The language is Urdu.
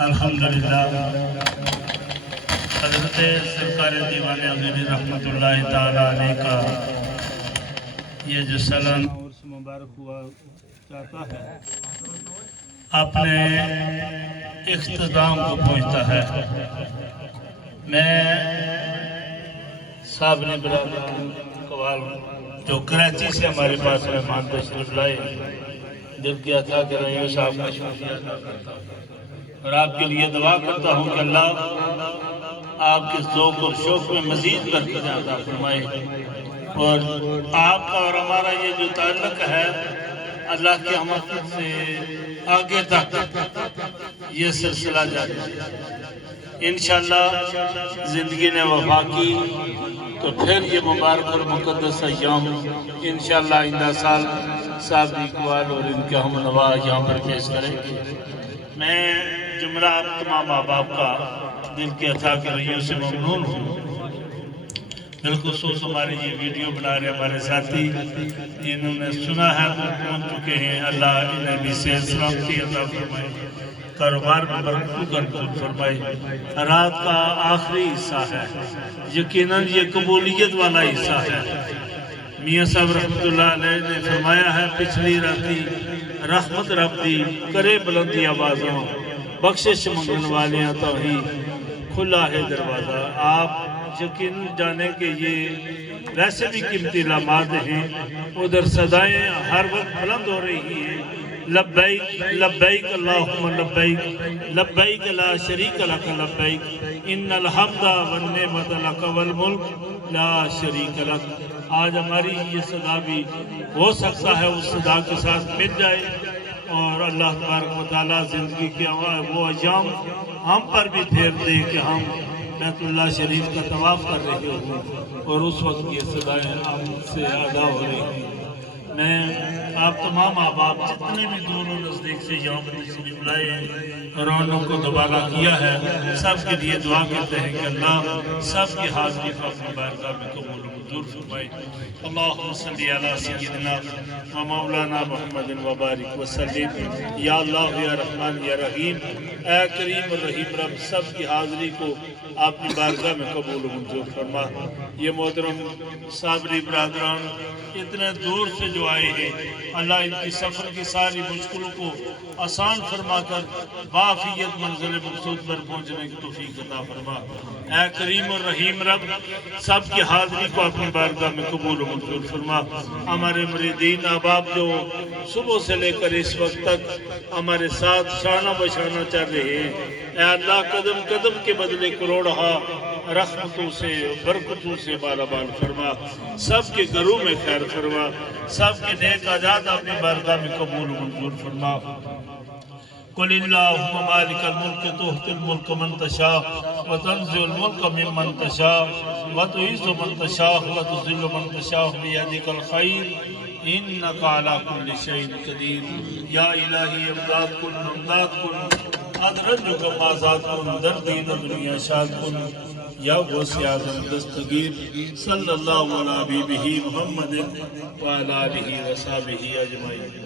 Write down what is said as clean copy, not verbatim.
الحمدللہ حضرت سرکار دیوان حضور رحمت اللہ تعالیٰ علیہ کا یہ جو سالانہ عرس مبارک ہوا چاہتا ہے اپنے اختتام کو پہنچتا ہے۔ میں صابری برادران قوال جو کراچی سے ہمارے پاس مہمان تشریف لائے، دل کیا تھا کہ رئیس صاحب کا شکریہ ادا کرتا ہوں اور آپ کے لیے دعا کرتا ہوں کہ اللہ آپ کے ذوق اور شوق میں مزید برکت عطا فرمائے، اور آپ کا اور ہمارا یہ جو تعلق ہے اللہ کی رحمت سے آگے تک یہ سلسلہ جاری ہے۔ انشاءاللہ زندگی نے وفا کی تو پھر یہ مبارک اور مقدس ایام انشاءاللہ آئندہ سال صاحب اقبال اور ان کے ہم نوا یہاں پر پیش کریں گے۔ میں جملہ آپ تمام احباب کا دل کے عطا کے رئیوں سے ممنون ہوں۔ بالخصوص ہمارے یہ ویڈیو بنا رہے ہمارے ساتھی، انہوں نے سنا ہے تو پہنچ چکے ہیں، اللہ انہیں بھی صحت سلامتی عطا فرمائے، کاروبار میں برکت فرمائے۔ رات کا آخری حصہ ہے، یقیناً یہ قبولیت والا حصہ ہے۔ میاں صاحب رحمت اللہ علیہ نے فرمایا ہے پچھلی راتی رحمت رب دی کرے بلندی آوازوں، بخشش منگن والیاں توحید کھلا ہے دروازہ۔ آپ یقین جانے کہ یہ ویسے بھی قیمتی لمحات ہیں، ادھر صدائیں ہر وقت بلند ہو رہی ہیں، لبیک لبیک اللہم لبیک لبیک لا شریک لک لبیک ان الحمد والنعمت لک والملک لا شریک لک۔ آج ہماری یہ صدا بھی ہو سکتا ہے اس صدا کے ساتھ مل جائے، اور اللہ تبارک و تعالیٰ زندگی کے وہ ایام ہم پر بھی پھیر دے کہ ہم بیت اللہ شریف کا طواف کر رہے ہوں اور اس وقت یہ صدائیں ہم سے ادا ہو رہی ہیں۔ میں آپ تمام احباب جتنے بھی دور و نزدیک سے یہاں پر تشریف لائے ہیں اور انہوں کو دوبارہ کیا ہے، سب کے لیے دعا کرتے ہیں کہ اللہ سب کی حاضری کو اپنی بارگاہ میں قبول و منظور فرمائے۔ اللہم صلی علی سیدنا و مولانا محمد و بارک وسلم۔ یا اللہ یا رحمان یا رحیم، اے کریم الرحیم رب سب کی حاضری کو اپنی بارگاہ میں قبول و منظور فرما۔ یہ محترم صابری برادران اتنے دور سے جو آئے ہیں، اللہ ان کی سفر کی ساری مشکلوں کو آسان فرما کر بعافیت منزل مقصود پر پہنچنے کی توفیق عطا فرما۔ اے کریم الرحیم رب سب کی حاضری کو اپنی بارگاہ میں قبول و منظور فرما۔ ہمارے مریدین احباب جو صبح سے لے کر اس وقت تک ہمارے ساتھ شانہ بشانہ چل رہے ہیں، اے اللہ قدم قدم کے بدلے کروڑہا رحمتوں سے برکتوں سے مالا مال فرما، سب کے گھروں میں خیر فرما، سب کے نیک آجات اپنی بارگاہ میں قبول و منظور فرما۔ قل اللہم مالک الملک تؤتی الملک من تشاء وتنزع الملک ممن تشاء وتعز من تشاء وتذل من تشاء بیدک الخیر انک علی کل شیء قدیر۔ یا الہی امداد کن امداد کن، ادرج کم آزاد کن، در دین دنیا شاد کن، یا غوث اعظم دستگیر صلی اللہ علیہ وآلہ محمد وعلی آلہ وصحبہ اجمعین۔